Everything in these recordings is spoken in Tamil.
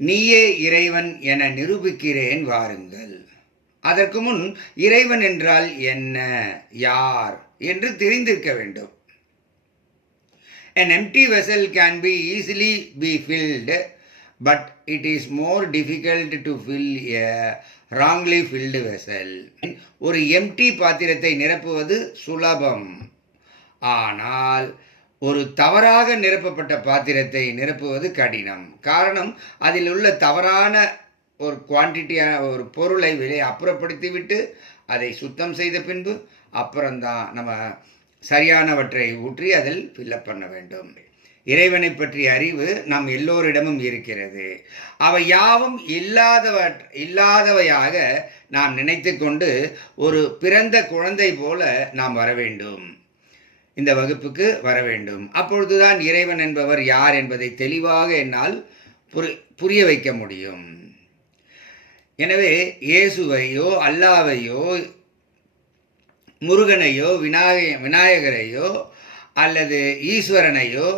நீயே இறைவன் என நிரூபிக்கிறேன் வாருங்கள். அதற்கு முன் இறைவன் என்றால் என்ன, யார் என்று தெரிந்திருக்க வேண்டும். An empty vessel can be easily be filled, but it is more difficult to fill a wrongly filled vessel. ஒரு எம்டி பாத்திரத்தை நிரப்புவது சுலபம், ஆனால் ஒரு தவறாக நிரப்பப்பட்ட பாத்திரத்தை நிரப்புவது கடினம். காரணம், அதில் உள்ள தவறான ஒரு குவான்டிட்டியான ஒரு பொருளை அப்புறப்படுத்திவிட்டு அதை சுத்தம் செய்த பின்பு அப்புறம்தான் நம்ம சரியானவற்றை ஊற்றி அதில் ஃபில்லப் பண்ண வேண்டும். இறைவனை பற்றிய அறிவு நம் எல்லோரிடமும் இருக்கிறது. அவை யாவும் இல்லாதவையாக நாம் நினைத்து கொண்டு ஒரு பிறந்த குழந்தை போல நாம் வர வேண்டும், இந்த வகுப்புக்கு வர வேண்டும். அப்பொழுதுதான் இறைவன் என்பவர் யார் என்பதை தெளிவாக என்னால் புரிய வைக்க முடியும். எனவே இயேசுவையோ அல்லாவையோ முருகனையோ விநாயகரையோ அல்லது ஈஸ்வரனையோ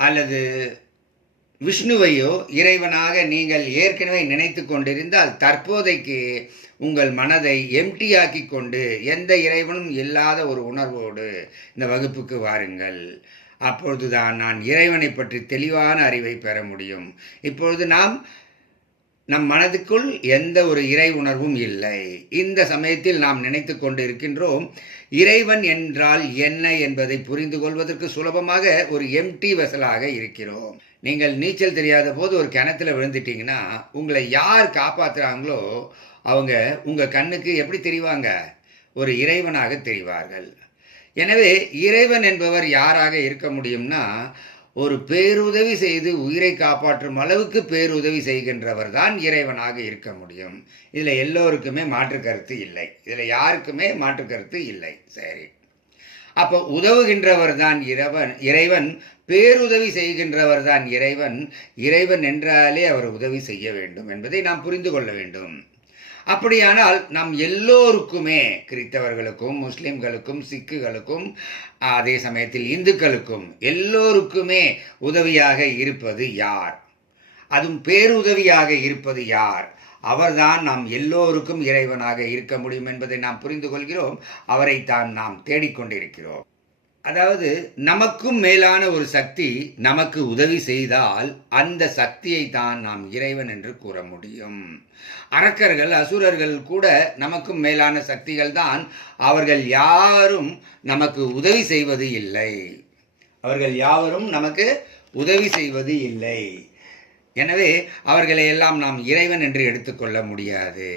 அல்லது விஷ்ணுவையோ இறைவனாக நீங்கள் ஏற்கனவே நினைத்து கொண்டிருந்தால் தற்போதைக்கு உங்கள் மனதை எம்டியாக்கி கொண்டு எந்த இறைவனும் இல்லாத ஒரு உணர்வோடு இந்த வகுப்புக்கு வாருங்கள். அப்பொழுதுதான் நான் இறைவனை பற்றி தெளிவான அறிவை பெற முடியும். இப்பொழுது நம் மனதுக்குள் எந்த ஒரு இறை உணர்வும் இல்லை. இந்த சமயத்தில் நாம் நினைத்து கொண்டு இருக்கின்றோம் இறைவன் என்றால் என்ன என்பதை புரிந்து கொள்வதற்கு சுலபமாக ஒரு எம்டி வெசலாக இருக்கிறோம். நீங்கள் நீச்சல் தெரியாத போது ஒரு கிணத்துல விழுந்துட்டீங்கன்னா உங்களை யார் காப்பாற்றுறாங்களோ அவங்க உங்கள் கண்ணுக்கு எப்படி தெரிவாங்க? ஒரு இறைவனாக தெரிவார்கள். எனவே இறைவன் என்பவர் யாராக இருக்க முடியும்னா, ஒரு பேருதவி செய்து உயிரை காப்பாற்றும் அளவுக்கு பேருதவி செய்கின்றவர் தான் இறைவனாக இருக்க முடியும். இதில் எல்லோருக்குமே மாற்று கருத்து இல்லை, இதில் யாருக்குமே மாற்று கருத்து இல்லை. சரி, அப்போ உதவுகின்றவர் தான் இறைவன், பேருதவி செய்கின்றவர் தான் இறைவன். இறைவன் என்றாலே அவர் உதவி செய்ய வேண்டும் என்பதை நாம் புரிந்து கொள்ள வேண்டும். அப்படியானால் நம் எல்லோருக்குமே, கிறிஸ்தவர்களுக்கும் முஸ்லிம்களுக்கும் சிக்குகளுக்கும் அதே சமயத்தில் இந்துக்களுக்கும் எல்லோருக்குமே உதவியாக இருப்பது யார்? அதுவும் பேருதவியாக இருப்பது யார்? அவர்தான் நாம் எல்லோருக்கும் இறைவனாக இருக்க முடியும் என்பதை நாம் புரிந்து கொள்கிறோம். அவரைத்தான் நாம் தேடிக்கொண்டிருக்கிறோம். அதாவது நமக்கும் மேலான ஒரு சக்தி நமக்கு உதவி செய்தால் அந்த சக்தியை தான் நாம் இறைவன் என்று கூற முடியும். அரக்கர்கள் அசுரர்கள் கூட நமக்கும் மேலான சக்திகள் தான். அவர்கள் யாரும் நமக்கு உதவி செய்வது இல்லை. அவர்கள் யாவரும் நமக்கு உதவி செய்வது இல்லை. எனவே அவர்களை எல்லாம் நாம் இறைவன் என்று எடுத்துக்கொள்ள முடியாது.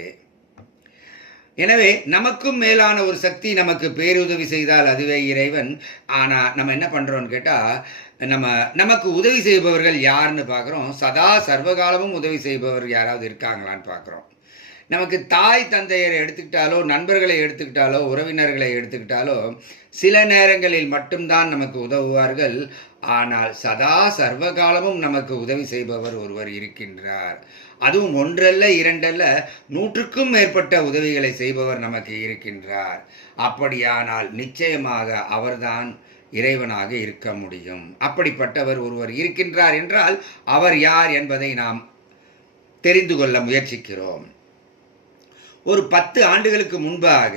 எனவே நமக்கும் மேலான ஒரு சக்தி நமக்கு பேருதவி செய்தால் அதுவே இறைவன். ஆனால் நம்ம என்ன பண்ணுறோன்னு கேட்டால், நமக்கு உதவி செய்பவர்கள் யாருன்னு பார்க்குறோம். சதா சர்வகாலமும் உதவி செய்பவர் யாராவது இருக்காங்களான்னு பார்க்குறோம். நமக்கு தாய் தந்தையரை எடுத்துக்கிட்டாலோ, நண்பர்களை எடுத்துக்கிட்டாலோ, உறவினர்களை எடுத்துக்கிட்டாலோ சில நேரங்களில் மட்டும்தான் நமக்கு உதவுவார்கள். ஆனால் சதா சர்வகாலமும் நமக்கு உதவி செய்பவர் ஒருவர் இருக்கின்றார். அதுவும் ஒன்றல்ல இரண்டல்ல, 100க்கும் மேற்பட்ட உதவிகளை செய்பவர் நமக்கு இருக்கின்றார். அப்படியானால் நிச்சயமாக அவர்தான் இறைவனாக இருக்க முடியும். அப்படிப்பட்டவர் ஒருவர் இருக்கின்றார் என்றால் அவர் யார் என்பதை நாம் தெரிந்து கொள்ள முயற்சிக்கிறோம். ஒரு 10 ஆண்டுகளுக்கு முன்பாக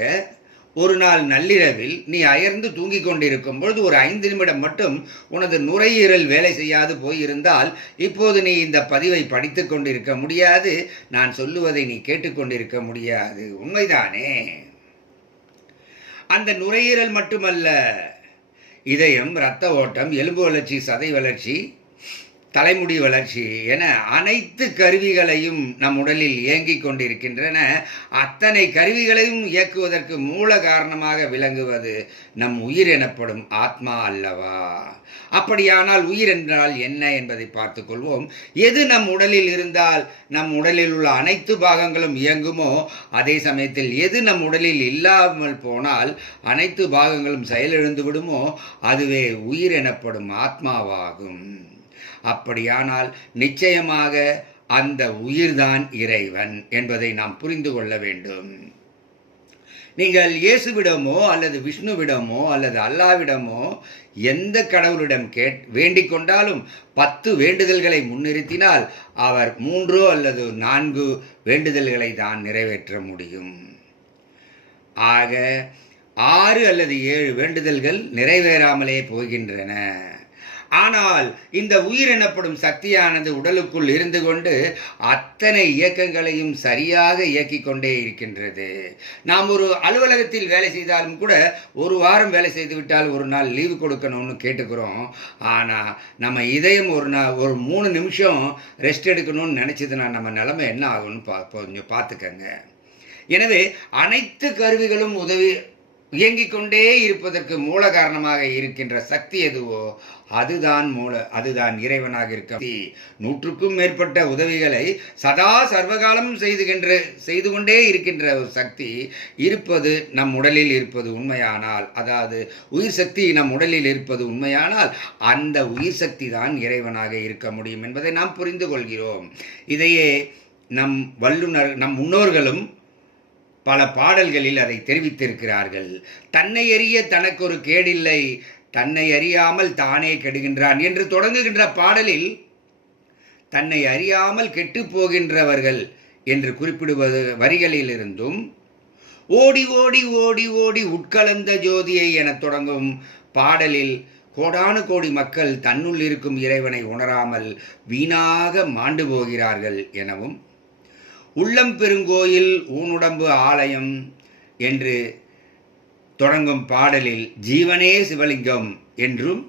ஒரு நாள் நள்ளிரவில் நீ அயர்ந்து தூங்கிக் கொண்டிருக்கும் பொழுது ஒரு 5 நிமிடம் மட்டும் உனது நுரையீரல் வேலை செய்யாது போயிருந்தால் இப்போது நீ இந்த பதிவை படித்து கொண்டிருக்க முடியாது, நான் சொல்லுவதை நீ கேட்டுக்கொண்டிருக்க முடியாது. உண்மைதானே? அந்த நுரையீரல் மட்டுமல்ல, இதயம், இரத்த ஓட்டம், எலும்பு வளர்ச்சி, சதை வளர்ச்சி, தலைமுடி வளர்ச்சி என அனைத்து கருவிகளையும் நம் உடலில் இயங்கிக் கொண்டிருக்கின்றன. அத்தனை கருவிகளையும் இயக்குவதற்கு மூல காரணமாக விளங்குவது நம் உயிர் எனப்படும் ஆத்மா அல்லவா? அப்படியானால் உயிர் என்றால் என்ன என்பதை பார்த்துக் கொள்வோம். எது நம் உடலில் இருந்தால் நம் உடலில் உள்ள அனைத்து பாகங்களும் இயங்குமோ, அதே சமயத்தில் எது நம் உடலில் இல்லாமல் போனால் அனைத்து பாகங்களும் செயலிழந்து விடுமோ, அதுவே உயிர் எனப்படும் ஆத்மாவாகும். அப்படியானால் நிச்சயமாக அந்த உயிர்தான் இறைவன் என்பதை நாம் புரிந்து கொள்ள வேண்டும். நீங்கள் இயேசுவிடமோ அல்லது விஷ்ணுவிடமோ அல்லது அல்லாவிடமோ எந்த கடவுளிடம் வேண்டிக் கொண்டாலும் 10 வேண்டுதல்களை முன்னிறுத்தினால் அவர் 3 அல்லது 4 வேண்டுதல்களை தான் நிறைவேற்ற முடியும். ஆக 6 அல்லது 7 வேண்டுதல்கள் நிறைவேறாமலே போகின்றன. ஆனால் இந்த உயிர் எனப்படும் சக்தியானது உடலுக்குள் இருந்து கொண்டு அத்தனை இயக்கங்களையும் சரியாக இயக்கிக் கொண்டே இருக்கின்றது. நாம் ஒரு அலுவலகத்தில் வேலை செய்தாலும் கூட ஒரு வாரம் வேலை செய்து விட்டால் ஒரு நாள் லீவு கொடுக்கணும்னு கேட்டுக்கிறோம். ஆனால் நம்ம இதயம் ஒரு 3 நிமிஷம் ரெஸ்ட் எடுக்கணும்னு நினச்சதுன்னா நம்ம நிலைமை என்ன ஆகும்னு கொஞ்சம் பார்த்துக்கங்க. எனவே அனைத்து கருவிகளும் இயங்கிக் கொண்டே இருப்பதற்கு மூல காரணமாக இருக்கின்ற சக்தி எதுவோ அதுதான் இறைவனாக இருக்க. 100க்கும் மேற்பட்ட உதவிகளை சதா சர்வகாலமும் செய்து கொண்டே இருக்கின்ற ஒரு சக்தி இருப்பது நம் உடலில் இருப்பது உண்மையானால், அதாவது உயிர் சக்தி நம் உடலில் இருப்பது உண்மையானால் அந்த உயிர் சக்தி தான் இறைவனாக இருக்க முடியும் என்பதை நாம் புரிந்து கொள்கிறோம். இதையே நம் முன்னோர்களும் பல பாடல்களில் அதை தெரிவித்திருக்கிறார்கள். தன்னை அறிய தனக்கு ஒரு கேடில்லை, தன்னை அறியாமல் தானே கெடுகின்றான் என்று தொடங்குகின்ற பாடலில் தன்னை அறியாமல் கெட்டு போகின்றவர்கள் என்று குறிப்பிடுவது வரிகளிலிருந்தும் ஓடி ஓடி ஓடி ஓடி உட்கலந்த ஜோதியை என தொடங்கும் பாடலில் கோடானு கோடி மக்கள் தன்னுள் இருக்கும் இறைவனை உணராமல் வீணாக மாண்டு போகிறார்கள் எனவும், உள்ளம் பெருங்கோயில் ஊனுடம்பு ஆலயம் என்று தொடங்கும் பாடலில் ஜீவனே சிவலிங்கம் என்றும்.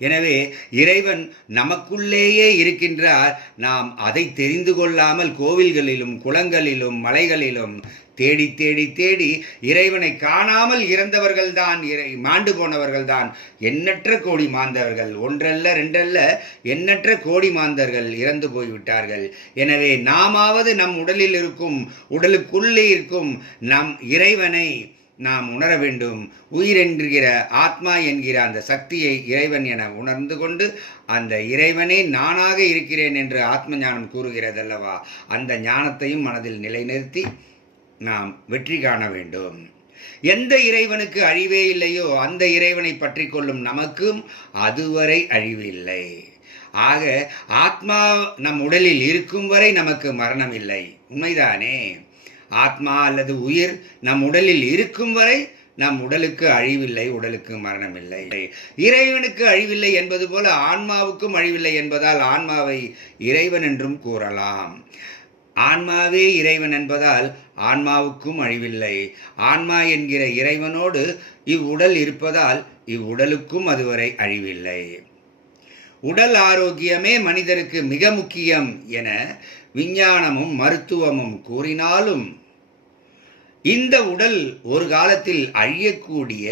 எனவே இறைவன் நமக்குள்ளேயே இருக்கின்றார். நாம் அதை தெரிந்து கொள்ளாமல் கோவில்களிலும் குளங்களிலும் மலைகளிலும் தேடி தேடி தேடி இறைவனை காணாமல் இறந்தவர்கள்தான், மாண்டு போனவர்கள்தான் எண்ணற்ற கோடி மாந்தவர்கள். ஒன்றல்ல ரெண்டல்ல, எண்ணற்ற கோடி மாந்தர்கள் இறந்து போய்விட்டார்கள். எனவே நாமாவது நம் உடலுக்குள்ளே இருக்கும் நம் இறைவனை நாம் உணர வேண்டும். உயிர் என்கிற ஆத்மா என்கிற அந்த சக்தியை இறைவன் என உணர்ந்து கொண்டு அந்த இறைவனே நானாக இருக்கிறேன் என்று ஆத்ம ஞானம் கூறுகிறதல்லவா, அந்த ஞானத்தையும் மனதில் நிலைநிறுத்தி நாம் வெற்றி காண வேண்டும். எந்த இறைவனுக்கு அழிவே இல்லையோ அந்த இறைவனை பற்றி கொள்ளும் நமக்கும் அதுவரை அழிவு இல்லை. ஆக ஆத்மா நம் உடலில் இருக்கும் வரை நமக்கு மரணம் இல்லை. உண்மைதானே? ஆத்மா அல்லது உயிர் நம் உடலில் இருக்கும் வரை நம் உடலுக்கு அழிவில்லை, உடலுக்கு மரணம் இல்லை. இறைவனுக்கு அழிவில்லை என்பது போல ஆன்மாவுக்கும் அழிவில்லை என்பதால் ஆன்மாவை இறைவன் என்றும் கூறலாம். ஆன்மாவே இறைவன் என்பதால் ஆன்மாவுக்கும் அழிவில்லை. ஆன்மா என்கிற இறைவனோடு இவ்வுடல் இருப்பதால் இவ்வுடலுக்கும் அதுவரை அழிவில்லை. உடல் ஆரோக்கியமே மனிதருக்கு மிக முக்கியம் என விஞ்ஞானமும் மருத்துவமும் கூறினாலும் இந்த உடல் ஒரு காலத்தில் அழியக்கூடிய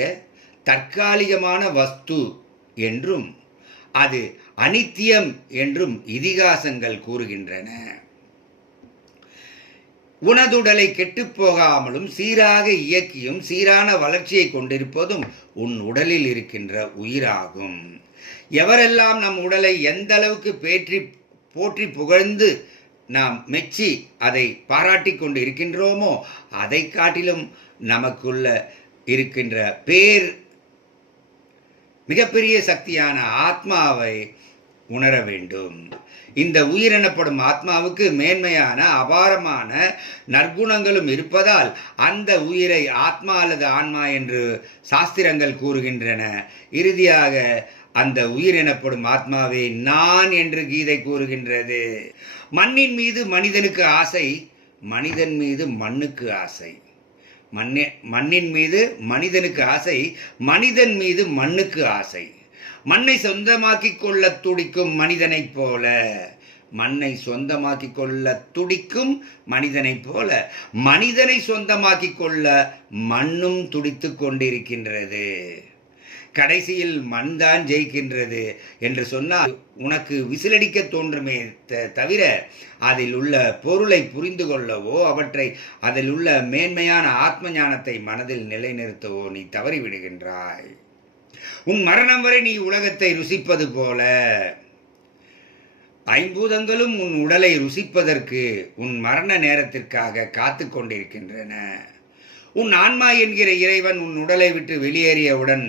தற்காலிகமான வஸ்து என்றும் அது அனித்தியம் என்றும் இதிகாசங்கள் கூறுகின்றன. உனதுடலை கெட்டுப்போகாமலும் சீராக இயக்கியும் சீரான வளர்ச்சியை கொண்டிருப்பதும் உன் உடலில் இருக்கின்ற உயிராகும். எவரெல்லாம் நம் உடலை எந்த அளவுக்கு போற்றி புகழ்ந்து நாம் மெச்சி அதை பாராட்டி கொண்டு இருக்கின்றோமோ அதை காட்டிலும் நமக்குள்ள இருக்கின்ற மிகப்பெரிய சக்தியான ஆத்மாவை உணர வேண்டும். இந்த உயிர் எனப்படும் ஆத்மாவுக்கு மேன்மையான அபாரமான நற்குணங்களும் இருப்பதால் அந்த உயிரை ஆத்மா அல்லது ஆன்மா என்று சாஸ்திரங்கள் கூறுகின்றன. இறுதியாக அந்த உயிர் எனப்படும் ஆத்மாவே நான் என்று கீதை கூறுகின்றது. மண்ணின் மீது மனிதனுக்கு ஆசை, மனிதன் மீது மண்ணுக்கு ஆசை. மண்ணின் மீது மனிதனுக்கு ஆசை, மனிதன் மீது மண்ணுக்கு ஆசை. மண்ணை சொந்தமாக்கிக் கொள்ள துடிக்கும் மனிதனைப் போல, மண்ணை சொந்தமாக்கிக் கொள்ள துடிக்கும் மனிதனைப் போல மனிதனை சொந்தமாக்கிக் கொள்ள மண்ணும் துடித்து கொண்டிருக்கின்றது. கடைசியில் மண் தான் ஜெயிக்கின்றது என்று சொன்னால் உனக்கு விசிலடிக்க தோன்றுமே தவிர அதில் உள்ள பொருளை புரிந்து கொள்ளவோ அதில் உள்ள மேன்மையான ஆத்ம ஞானத்தை மனதில் நிலைநிறுத்தவோ நீ தவறிவிடுகின்றாய். உன் மரணம் வரை நீ உலகத்தை ருசிப்பது போல ஐம்பூதங்களும் உன் உடலை ருசிப்பதற்கு உன் மரண நேரத்திற்காக காத்து கொண்டிருக்கின்றன. உன் ஆன்மா என்கிற இறைவன் உன் உடலை விட்டு வெளியேறியவுடன்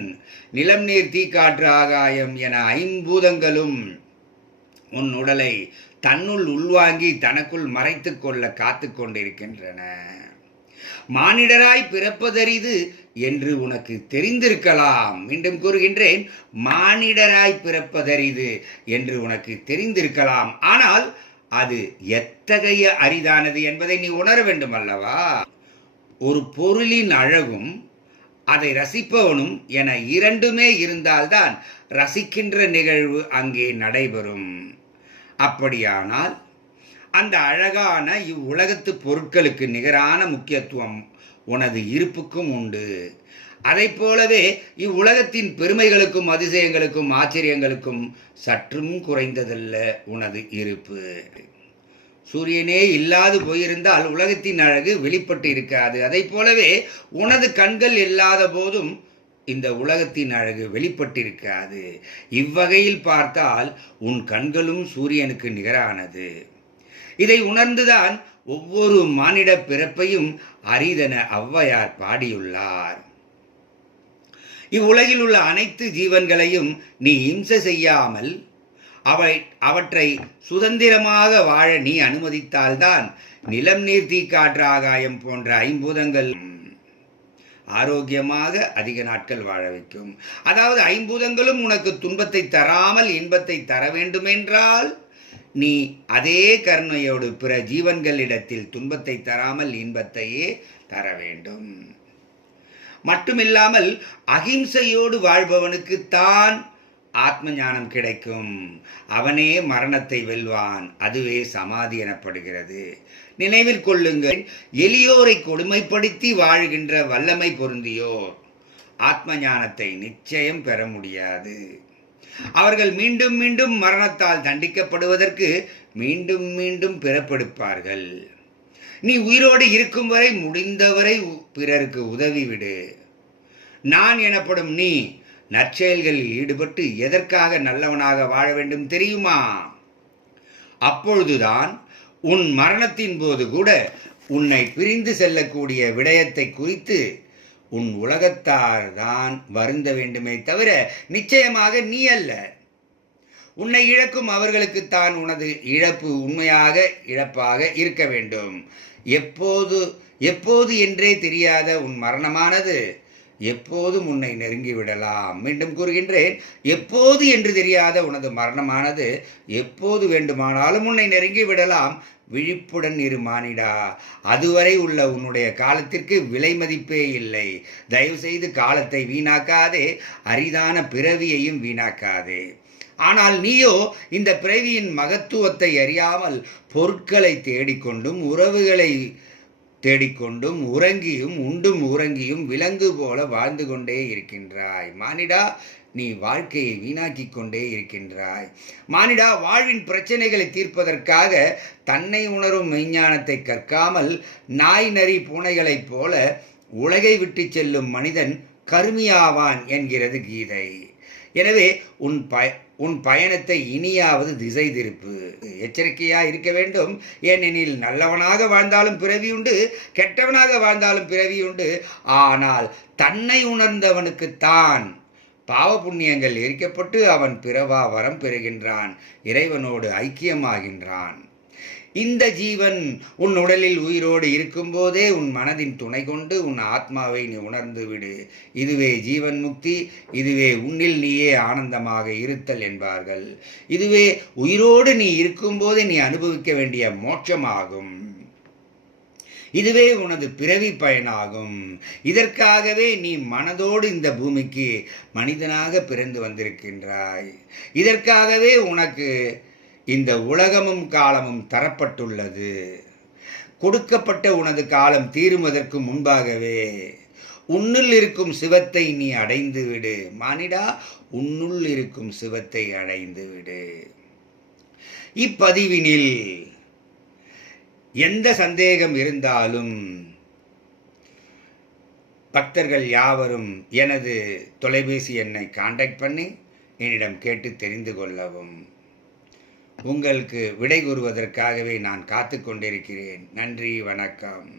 நிலம் நீர் தீ காற்று ஆகாயம் என ஐம்பூதங்களும் உன் உடலை தன்னுள் உள்வாங்கி தனக்குள் மறைத்து கொள்ள காத்து கொண்டிருக்கின்றன. மானிடராய் பிறப்பதரிது என்று உனக்கு தெரிந்திருக்கலாம். மீண்டும் கூறுகின்றேன், மானிடராய் பிறப்பதரிது என்று உனக்கு தெரிந்திருக்கலாம். ஆனால் அது எத்தகைய அரிதானது என்பதை நீ உணர வேண்டும் அல்லவா? ஒரு பொருளின் அழகும் அதை ரசிப்பவனும் என இரண்டுமே இருந்தால்தான் ரசிக்கின்ற நிகழ்வு அங்கே நடைபெறும். அப்படியானால் அந்த அழகான இவ்வுலகத்து பொருட்களுக்கு நிகரான முக்கியத்துவம் உனது இருப்புக்கும் உண்டு. அதை போலவே இவ்வுலகத்தின் பெருமைகளுக்கும் அதிசயங்களுக்கும் ஆச்சரியங்களுக்கும் சற்றும் குறைந்ததல்ல உனது இருப்பு. சூரியனே இல்லாது போயிருந்தால் உலகத்தின் அழகு வெளிப்பட்டு இருக்காது. அதை போலவே உனது கண்கள் இல்லாத போதும் இந்த உலகத்தின் அழகு வெளிப்பட்டிருக்காது. இவ்வகையில் பார்த்தால் உன் கண்களும் சூரியனுக்கு நிகரானது. இதை உணர்ந்துதான் ஒவ்வொரு மானிட பிறப்பையும் அரிதென ஔவையார் பாடியுள்ளார். இவ்வுலகில் உள்ள அனைத்து ஜீவன்களையும் நீ இம்சை செய்யாமல் அவற்றை சுதந்திரமாக வாழ நீ அனுமதித்தால்தான் நிலம் நீர் தீ காற்று ஆகாயம் போன்ற ஐம்பூதங்கள் ஆரோக்கியமாக அதிக நாட்கள் வாழ வைக்கும். அதாவது ஐம்பூதங்களும் உனக்கு துன்பத்தை தராமல் இன்பத்தை தர வேண்டுமென்றால் நீ அதே கருணையோடு பிற ஜீவன்களிடத்தில் துன்பத்தை தராமல் இன்பத்தையே தர வேண்டும். மட்டுமில்லாமல் அகிம்சையோடு வாழ்பவனுக்கு தான் ஆத்ம ஞானம் கிடைக்கும். அவனே மரணத்தை வெல்வான். அதுவே சமாதி எனப்படுகிறது. நினைவில் கொள்ளுங்கள், எளியோரை கொடுமைப்படுத்தி வாழ்கின்ற வல்லமை பொருந்தியோர் ஆத்ம ஞானத்தை நிச்சயம் பெற முடியாது. அவர்கள் மீண்டும் மீண்டும் மரணத்தால் தண்டிக்கப்படுவதற்கு மீண்டும் மீண்டும் பிறப்பெடுப்பார்கள். நீ உயிரோடு இருக்கும் வரை முடிந்தவரை பிறருக்கு உதவிவிடு. நான் எனப்படும் நீ நற்செயல்களில் ஈடுபட்டு எதற்காக நல்லவனாக வாழ வேண்டும் தெரியுமா? அப்பொழுதுதான் உன் மரணத்தின் போது கூட உன்னை பிரிந்து செல்லக்கூடிய விடயத்தை குறித்து உன் உலகத்தார் தான் வருந்த வேண்டுமே தவிர நிச்சயமாக நீ அல்ல. உன்னை இழக்கும் அவர்களுக்குத்தான் உனது இழப்பு உண்மையாக இழப்பாக இருக்க வேண்டும். எப்போது என்றே தெரியாத உன் மரணமானது எப்போதும் உன்னை நெருங்கிவிடலாம். மீண்டும் கூறுகின்றேன், எப்போது என்று தெரியாத உனது மரணமானது எப்போது வேண்டுமானாலும் உன்னை நெருங்கிவிடலாம். விழிப்புடன் இரு மானிடா. அதுவரை உள்ள உன்னுடைய காலத்திற்கு விலை மதிப்பே இல்லை. தயவு செய்து காலத்தை வீணாக்காதே, அரிதான பிறவியையும் வீணாக்காதே. ஆனால் நீயோ இந்த பிறவியின் மகத்துவத்தை அறியாமல் பொருட்களை தேடிக்கொண்டும் உறவுகளை தேடிக்கொண்டும் உறங்கியும் உண்டும் உறங்கியும் விலங்கு போல வாழ்ந்து கொண்டே இருக்கின்றாய். மானிடா, நீ வாழ்க்கையை வீணாக்கி கொண்டே இருக்கின்றாய். மானிடா, வாழ்வின் பிரச்சனைகளை தீர்ப்பதற்காக தன்னை உணரும் மெய்ஞானத்தை கற்காமல் நாய் நரி பூனைகளைப் போல உலகை விட்டு செல்லும் மனிதன் கருமியாவான் என்கிறது கீதை. எனவே உன் பயணத்தை இனியாவது திசை திருப்பு. எச்சரிக்கையாக இருக்க வேண்டும். ஏனெனில் நல்லவனாக வாழ்ந்தாலும் பிறவியுண்டு, கெட்டவனாக வாழ்ந்தாலும் பிறவியுண்டு. ஆனால் தன்னை உணர்ந்தவனுக்குத்தான் பாவ புண்ணியங்கள் எரிக்கப்பட்டு அவன் பிறவா வரம் பெறுகின்றான், இறைவனோடு ஐக்கியமாகின்றான். இந்த ஜீவன் உன் உடலில் உயிரோடு இருக்கும்போதே உன் மனதின் துணை கொண்டு உன் ஆத்மாவை நீ உணர்ந்து விடு. இதுவே ஜீவன் முக்தி. இதுவே உன்னில் நீயே ஆனந்தமாக இருத்தல் என்பார்கள். இதுவே உயிரோடு நீ இருக்கும்போதே நீ அனுபவிக்க வேண்டிய மோட்சமாகும். இதுவே உனது பிறவி பயனாகும். இதற்காகவே நீ மனதோடு இந்த பூமிக்கு மனிதனாக பிறந்து வந்திருக்கின்றாய். இதற்காகவே உனக்கு இந்த உலகமும் காலமும் தரப்பட்டுள்ளது. கொடுக்கப்பட்ட உனது காலம் தீருவதற்கு முன்பாகவே உன்னுள் இருக்கும் சிவத்தை நீ அடைந்து விடு. மானிடா, உன்னுள் இருக்கும் சிவத்தை அடைந்து விடு. இப்பதிவினில் எந்த சந்தேகம் இருந்தாலும் பக்தர்கள் யாவரும் எனது தொலைபேசி எண்ணை கான்டாக்ட் பண்ணி என்னிடம் கேட்டு தெரிந்து கொள்ளவும். உங்களுக்கு விடை கூறுவதற்காகவே நான் காத்து கொண்டிருக்கிறேன். நன்றி, வணக்கம்.